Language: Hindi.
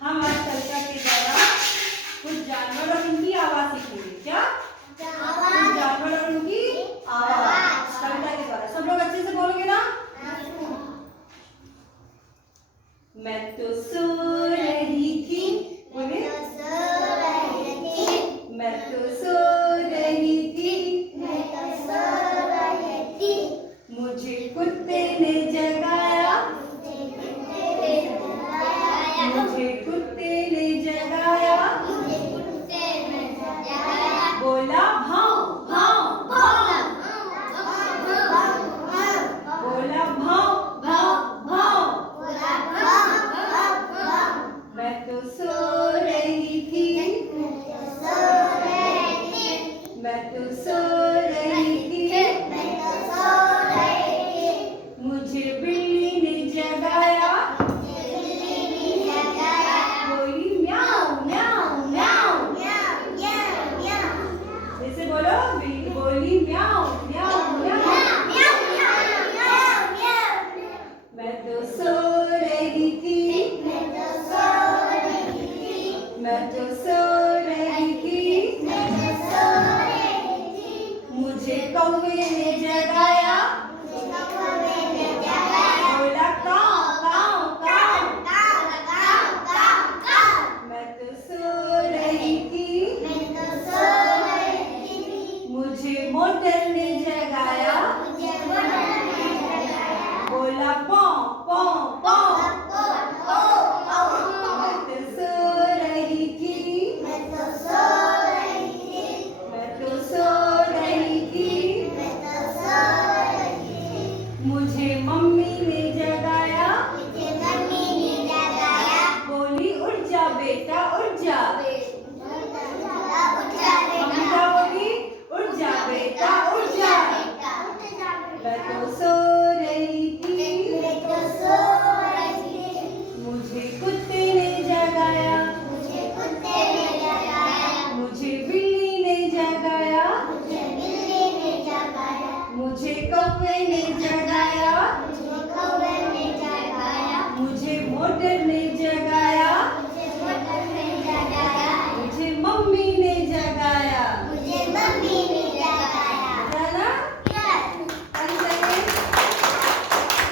हम आज कविता के द्वारा कुछ जानवर और उनकी आवाज सीखेंगे। क्या? कुछ जानवर और उनकी आवाज कविता के द्वारा। सब लोग अच्छे से बोलोगे ना? मैं तो सो रही थी, बोले मैं तो सो रही थी, मुझे कुत्ते ने जगाया, मुझे कुत्ते ने जगाया, बोला भाव भाव भाव, बोला भाव भाव भाव। मैं तो सो रही थी, मैं तो सो रही थी, मुझे बिल्ली ने जगाया, बोली म्याऊं म्याऊं म्याऊं। जैसे बोलो, बिल्ली बोली म्याऊं म्याऊं म्याऊं। मैं तो सो रही थी, मैं तो सो रही थी, मुझे कौवे ने जगाया, बोला काऊ काऊ काऊ। मैं तो सो रही थी, मुझे मोटर ने जगाया, बोला पौ पौ पौ। मैं तो सो रही थी, मैं तो सो रही थी, मुझे मम्मी ने जगाया, बोली उठ जा बेटा उठ जा। मम्मी क्या बोली? उठ जा बेटा उठ जा। मैं तो सो रही थी, मुझे कुत्ते ने जगाया, मुझे बिल्ली ने जगाया, मुझे कौवे ने जगाया, मुझे मोटर ने